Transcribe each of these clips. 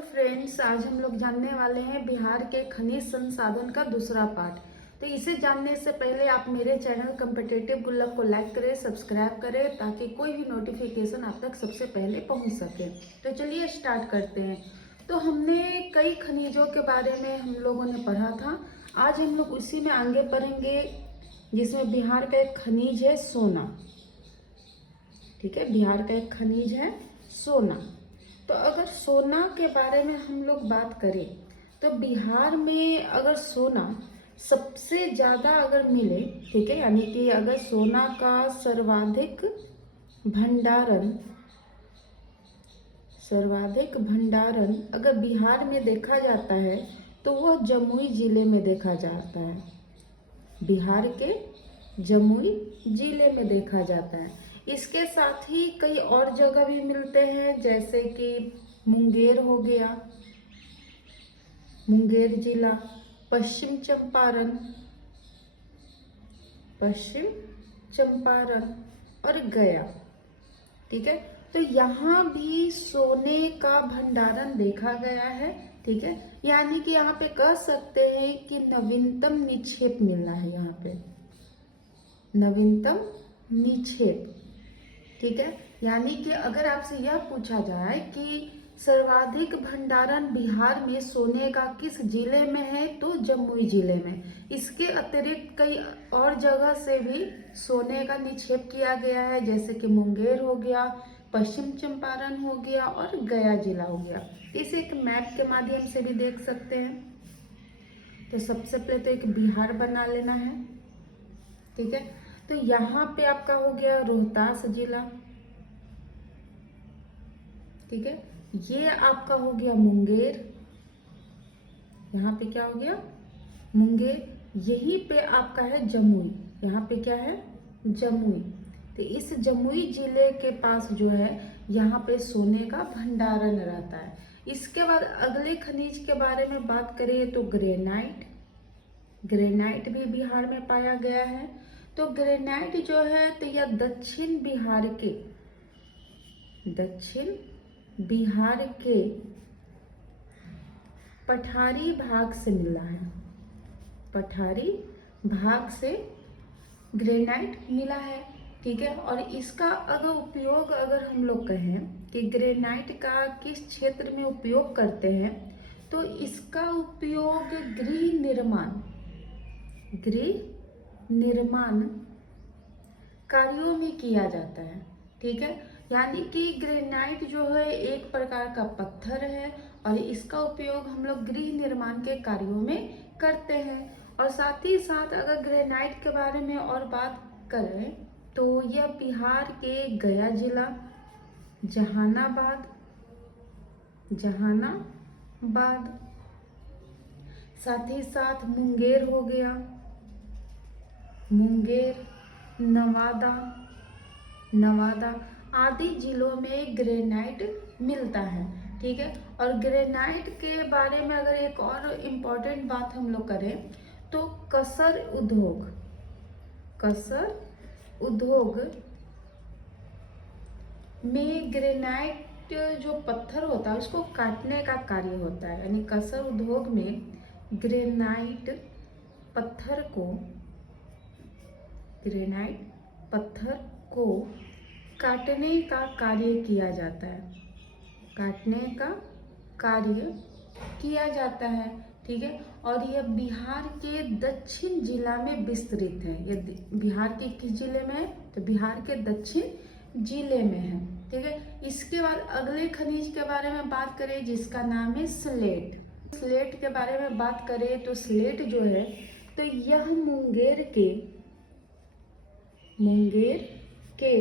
Friends, आज हम लोग जानने वाले हैं बिहार के खनिज संसाधन का दूसरा पार्ट। तो इसे जानने से पहले आप मेरे चैनल कॉम्पिटिटिव गुल्लक को लाइक करें, सब्सक्राइब करें ताकि कोई भी नोटिफिकेशन आप तक सबसे पहले पहुंच सके। तो चलिए स्टार्ट करते हैं। तो हमने कई खनिजों के बारे में हम लोगों ने पढ़ा था। आज हम लोग उसी में आगे बढ़ेंगे, जिसमें बिहार का एक खनिज है सोना। ठीक है, बिहार का एक खनिज है सोना। तो अगर सोना के बारे में हम लोग बात करें तो बिहार में अगर सोना सबसे ज़्यादा अगर मिले, ठीक है, यानी कि अगर सोना का सर्वाधिक भंडारण अगर बिहार में देखा जाता है तो वह जमुई जिले में देखा जाता है। बिहार के जमुई जिले में देखा जाता है। इसके साथ ही कई और जगह भी मिलते हैं, जैसे कि मुंगेर हो गया, मुंगेर जिला, पश्चिम चंपारण और गया। ठीक है, तो यहाँ भी सोने का भंडारण देखा गया है। ठीक है, यानी कि यहाँ पे कह सकते हैं कि नवीनतम निक्षेप मिला है यहाँ पे, नवीनतम निक्षेप। ठीक है, यानी कि अगर आपसे यह पूछा जाए कि सर्वाधिक भंडारण बिहार में सोने का किस जिले में है, तो जमुई जिले में। इसके अतिरिक्त कई और जगह से भी सोने का निक्षेप किया गया है, जैसे कि मुंगेर हो गया, पश्चिम चंपारण हो गया और गया जिला हो गया। इसे एक मैप के माध्यम से भी देख सकते हैं। तो सबसे पहले तो एक बिहार बना लेना है। ठीक है, तो यहाँ पे आपका हो गया रोहतास जिला। ठीक है, ये आपका हो गया मुंगेर। यहाँ पे क्या हो गया, मुंगेर। यहीं पे आपका है जमुई। यहाँ पे क्या है, जमुई। तो इस जमुई जिले के पास जो है यहाँ पे सोने का भंडारण रहता है। इसके बाद अगले खनिज के बारे में बात करें तो ग्रेनाइट। ग्रेनाइट भी बिहार में पाया गया है। तो ग्रेनाइट जो है तो यह दक्षिण बिहार के पठारी भाग से मिला है। पठारी भाग से ग्रेनाइट मिला है। ठीक है, और इसका अगर उपयोग अगर हम लोग कहें कि ग्रेनाइट का किस क्षेत्र में उपयोग करते हैं, तो इसका उपयोग गृह निर्माण कार्यों में किया जाता है। ठीक है, यानी कि ग्रेनाइट जो है एक प्रकार का पत्थर है और इसका उपयोग हम लोग गृह निर्माण के कार्यों में करते हैं। और साथ ही साथ अगर ग्रेनाइट के बारे में और बात करें तो यह बिहार के गया जिला, जहानाबाद, साथ ही साथ मुंगेर हो गया, मुंगेर, नवादा आदि जिलों में ग्रेनाइट मिलता है। ठीक है, और ग्रेनाइट के बारे में अगर एक और इम्पोर्टेंट बात हम लोग करें तो कसर उद्योग में ग्रेनाइट जो पत्थर होता है उसको काटने का कार्य होता है। यानी कसर उद्योग में ग्रेनाइट पत्थर को काटने का कार्य किया जाता है। ठीक है, और यह बिहार के दक्षिण जिला में विस्तृत है। यह बिहार के किस जिले में है, तो बिहार के दक्षिण जिले में है। ठीक है, इसके बाद अगले खनिज के बारे में बात करें जिसका नाम है स्लेट। स्लेट के बारे में बात करें तो स्लेट जो है तो यह मुंगेर के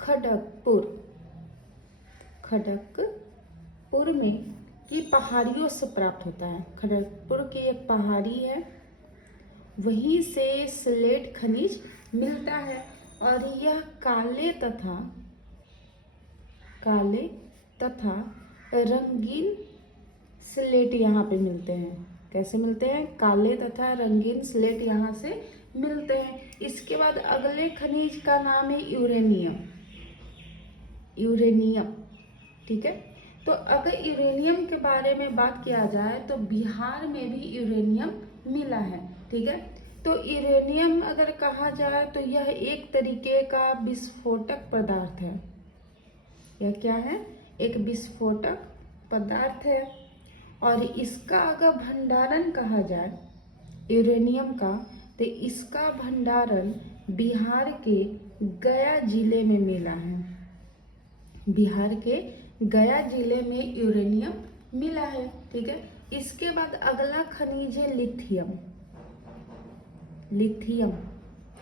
खड़गपुर में की पहाड़ियों से प्राप्त होता है। खड़गपुर की एक पहाड़ी है, वहीं से स्लेट खनिज मिलता है। और यह काले तथा रंगीन स्लेट यहाँ पे मिलते हैं। कैसे मिलते हैं, काले तथा रंगीन स्लेट यहाँ से मिलते हैं। इसके बाद अगले खनिज का नाम है यूरेनियम। ठीक है, तो अगर यूरेनियम के बारे में बात किया जाए तो बिहार में भी यूरेनियम मिला है, ठीक है। तो यूरेनियम अगर कहा जाए तो यह एक तरीके का विस्फोटक पदार्थ है। यह क्या है? एक विस्फोटक पदार्थ है। और इसका अगर भंडारण कहा जाए यूरेनियम का, तो इसका भंडारण बिहार के गया जिले में मिला है। बिहार के गया जिले में यूरेनियम मिला है, ठीक है। इसके बाद अगला खनिज है लिथियम। लिथियम,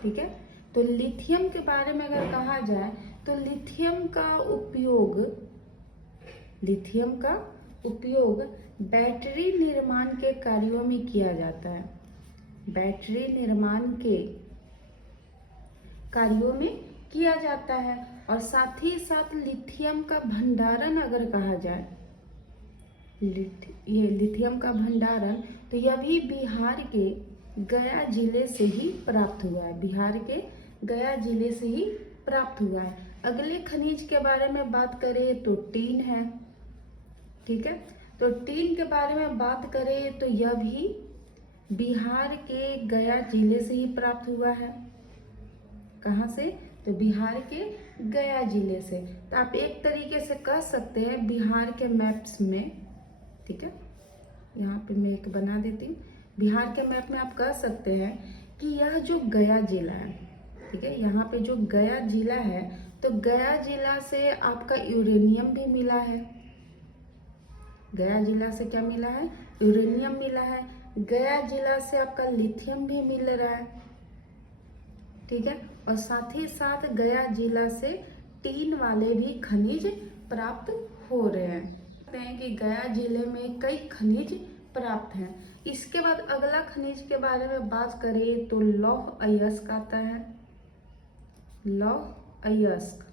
ठीक है। तो लिथियम के बारे में अगर कहा जाए तो लिथियम का उपयोग बैटरी निर्माण के कार्यों में किया जाता है। बैटरी निर्माण के कार्यों में किया जाता है। और साथ ही साथ लिथियम का भंडारण अगर कहा जाए, ये लिथियम का भंडारण, तो यह भी बिहार के गया जिले से ही प्राप्त हुआ है। बिहार के गया जिले से ही प्राप्त हुआ है। अगले खनिज के बारे में बात करें तो टीन है, ठीक है। तो टीन के बारे में बात करें तो यह भी बिहार के गया जिले से ही प्राप्त हुआ है। कहाँ से? तो बिहार के गया जिले से। तो आप एक तरीके से कह सकते हैं बिहार के मैप्स में, ठीक है, यहाँ पे मैं एक बना देती हूँ। बिहार के मैप में आप कह सकते हैं कि यह जो गया जिला है, ठीक है, यहाँ पे जो गया जिला है, तो गया जिला से आपका यूरेनियम भी मिला है। गया जिला से क्या मिला है? यूरेनियम मिला है। गया जिला से आपका लिथियम भी मिल रहा है, ठीक है। और साथ ही साथ गया जिला से टीन वाले भी खनिज प्राप्त हो रहे हैं। कहते हैं कि गया जिले में कई खनिज प्राप्त हैं। इसके बाद अगला खनिज के बारे में बात करें तो लौह अयस्क आता है। लौह अयस्क,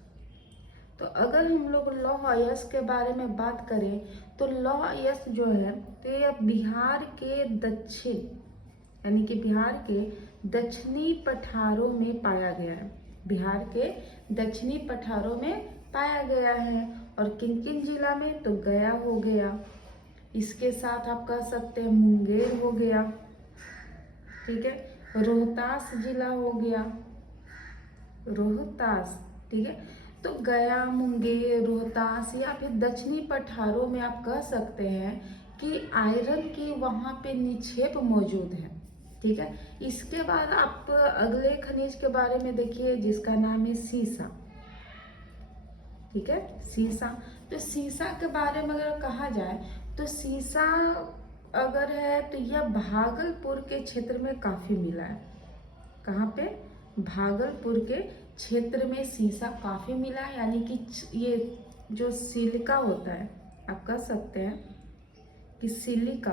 तो अगर हम लोग लौह अयस्क के बारे में बात करें तो लौह अयस्क जो है तो यह बिहार के दक्षिण, यानी कि बिहार के दक्षिणी पठारों में पाया गया है। बिहार के दक्षिणी पठारों में पाया गया है। और किन किन जिला में? तो गया हो गया, इसके साथ आप कह सकते हैं मुंगेर हो गया, ठीक है, रोहतास जिला हो गया, रोहतास, ठीक है। तो गया, मुंगेर, रोहतास या फिर दक्षिणी पठारों में आप कह सकते हैं कि आयरन की वहाँ पे निक्षेप मौजूद है, ठीक है। इसके बाद आप अगले खनिज के बारे में देखिए जिसका नाम है सीसा, ठीक है, सीसा। तो सीसा के बारे में अगर कहा जाए तो सीसा अगर है तो यह भागलपुर के क्षेत्र में काफी मिला है। कहाँ पे? भागलपुर के क्षेत्र में सीसा काफी मिला है। यानी कि ये जो सिलिका होता है, आप कह सकते हैं कि सिलिका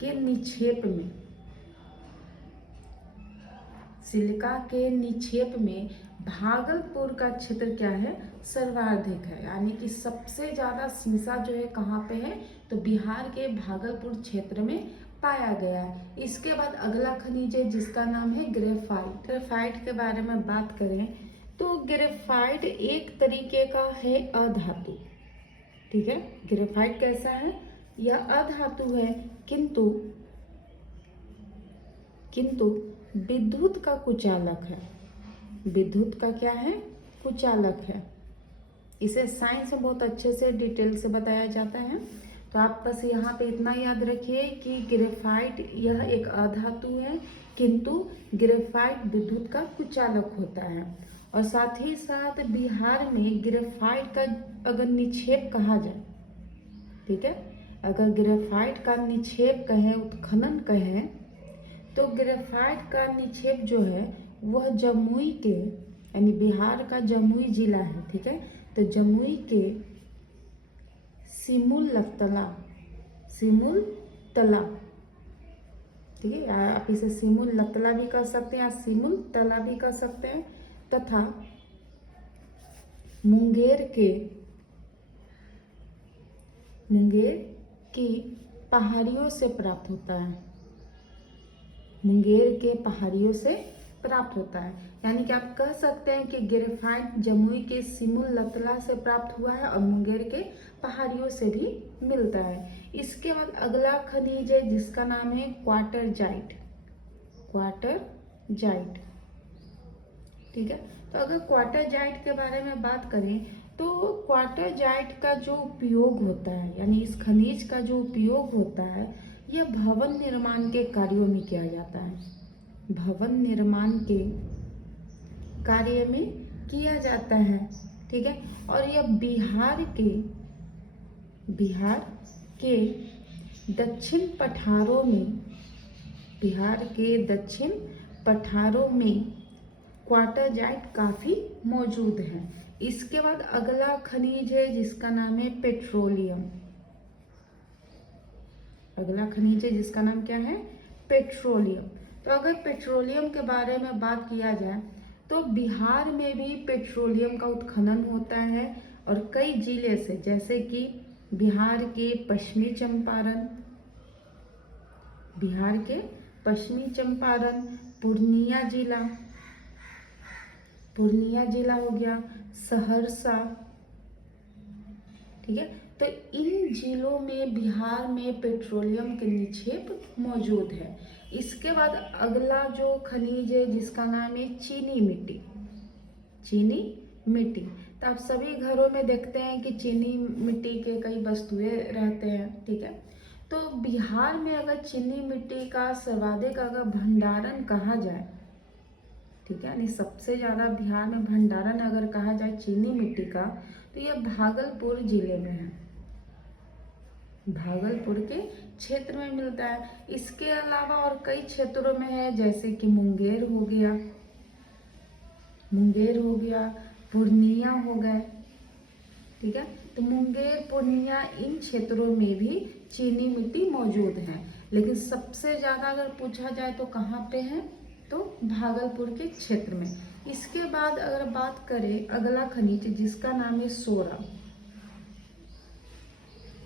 के निक्षेप में, सिलिका के निक्षेप में भागलपुर का क्षेत्र क्या है? सर्वाधिक है। यानी कि सबसे ज्यादा सीसा जो है कहाँ पे है? तो बिहार के भागलपुर क्षेत्र में पाया गया है। इसके बाद अगला खनिज है जिसका नाम है ग्रेफाइट। ग्रेफाइट के बारे में बात करें तो ग्रेफाइट एक तरीके का है अधातु, ठीक है। ग्रेफाइट कैसा है? यह अधातु है, किंतु विद्युत का कुचालक है। विद्युत का क्या है? कुचालक है। इसे साइंस में बहुत अच्छे से डिटेल से बताया जाता है। तो आप बस यहाँ पे इतना याद रखिए कि ग्रेफाइट यह एक अधातु है, किंतु ग्रेफाइट विद्युत का कुचालक होता है। और साथ ही साथ बिहार में ग्रेफाइट का अगर निक्षेप कहा जाए, ठीक है, अगर ग्रेफाइट का निक्षेप कहें, उत्खनन कहें, तो ग्रेफाइट का निक्षेप जो है वह जमुई के, यानी बिहार का जमुई जिला है, ठीक है। तो जमुई के सिमुल तला, ठीक है, आप इसे सिमुल लतला भी कर सकते हैं या सिमुल तला भी कर सकते हैं, तथा मुंगेर की पहाड़ियों से प्राप्त होता है। मुंगेर के पहाड़ियों से प्राप्त होता है। यानी कि आप कह सकते हैं कि ग्रेफाइट जमुई के सिमुल लतला से प्राप्त हुआ है और मुंगेर के पहाड़ियों से भी मिलता है। इसके बाद अगला खनिज है जिसका नाम है क्वार्टरजाइट। क्वार्टरजाइट, ठीक है। तो अगर क्वार्टरजाइट के बारे में बात करें तो क्वार्टरजाइट का जो उपयोग होता है, यानी इस खनिज का जो उपयोग होता है, यह भवन निर्माण के कार्यों में किया जाता है। भवन निर्माण के कार्य में किया जाता है, ठीक है। और यह बिहार के दक्षिण पठारों में क्वार्टरजाइट काफी मौजूद है। इसके बाद अगला खनिज है जिसका नाम है पेट्रोलियम। अगला खनिज है जिसका नाम क्या है? पेट्रोलियम। तो अगर पेट्रोलियम के बारे में बात किया जाए तो बिहार में भी पेट्रोलियम का उत्खनन होता है और कई जिले से, जैसे कि बिहार के पश्चिमी चंपारण, पूर्णिया जिला हो गया, सहरसा, ठीक है। तो इन जिलों में बिहार में पेट्रोलियम के निक्षेप मौजूद है। इसके बाद अगला जो खनिज है जिसका नाम है चीनी मिट्टी। तो आप सभी घरों में देखते हैं कि चीनी मिट्टी के कई वस्तुएं रहते हैं, ठीक है। तो बिहार में अगर चीनी मिट्टी का सर्वाधिक अगर भंडारण कहा जाए, ठीक है, यानी सबसे ज्यादा बिहार में भंडारण अगर कहा जाए चीनी मिट्टी का, तो यह भागलपुर जिले में है। भागलपुर के क्षेत्र में मिलता है। इसके अलावा और कई क्षेत्रों में है, जैसे कि मुंगेर हो गया, पूर्णिया हो गए, ठीक है। तो मुंगेर, पूर्णिया, इन क्षेत्रों में भी चीनी मिट्टी मौजूद है। लेकिन सबसे ज्यादा अगर पूछा जाए तो कहाँ पे है? तो भागलपुर के क्षेत्र में। इसके बाद अगर बात करें अगला खनिज जिसका नाम है सोरा।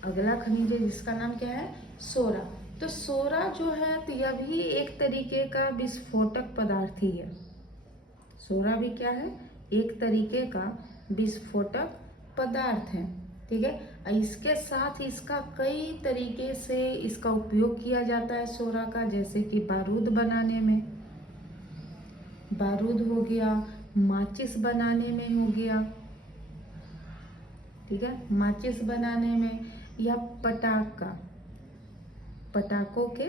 अगला खनिज जिसका नाम क्या है? सोरा। तो सोरा जो है तो यह भी एक तरीके का विस्फोटक पदार्थ ही है। सोरा भी क्या है? एक तरीके का विस्फोटक पदार्थ है, ठीक है। इसके साथ इसका कई तरीके से इसका उपयोग किया जाता है सोरा का, जैसे कि बारूद बनाने में, बारूद हो गया, माचिस बनाने में हो गया, ठीक है, माचिस बनाने में, या पटाखों के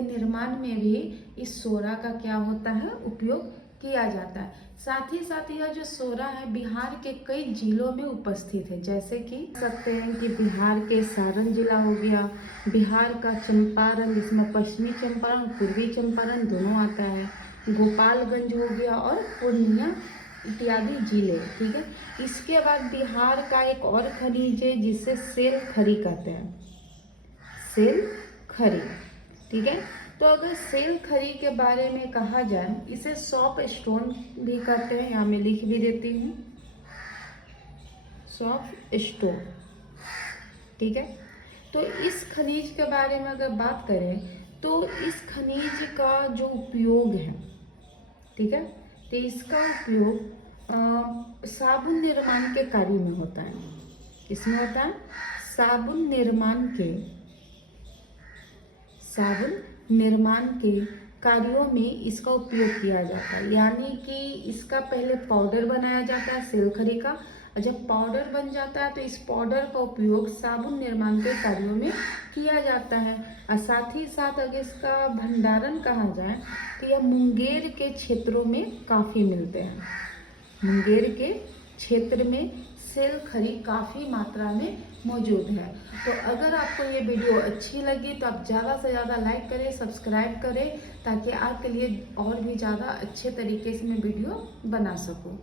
निर्माण में भी इस सोरा का क्या होता है? उपयोग किया जाता है। साथ ही साथ यह जो सोरा है बिहार के कई जिलों में उपस्थित है, जैसे कि सकते हैं कि बिहार के सारण जिला हो गया, बिहार का चंपारण, जिसमें पश्चिमी चंपारण, पूर्वी चंपारण दोनों आता है, गोपालगंज हो गया और पूर्णिया इत्यादि जिले, ठीक है। इसके बाद बिहार का एक और खनिज है जिसे सेल खरी कहते हैं। सेल खरी, ठीक है। तो अगर सेल खरी के बारे में कहा जाए, इसे सॉप स्टोन भी कहते हैं, यहाँ मैं लिख भी देती हूँ, सॉप स्टोन, ठीक है। तो इस खनिज के बारे में अगर बात करें तो इस खनिज का जो उपयोग है, ठीक है, तो इसका उपयोग साबुन निर्माण के कार्य में होता है। इसमें होता है साबुन निर्माण के कार्यों में इसका उपयोग किया जाता है। यानी कि इसका पहले पाउडर बनाया जाता है सेलखरी का, और जब पाउडर बन जाता है तो इस पाउडर का उपयोग साबुन निर्माण के कार्यों में किया जाता है। और साथ ही साथ अगर इसका भंडारण कहा जाए तो यह मुंगेर के क्षेत्रों में काफ़ी मिलते हैं। मुंगेर के क्षेत्र में सेल खरी काफ़ी मात्रा में मौजूद है। तो अगर आपको ये वीडियो अच्छी लगी तो आप ज़्यादा से ज़्यादा लाइक करें, सब्सक्राइब करें, ताकि आपके लिए और भी ज़्यादा अच्छे तरीके से मैं वीडियो बना सकूं।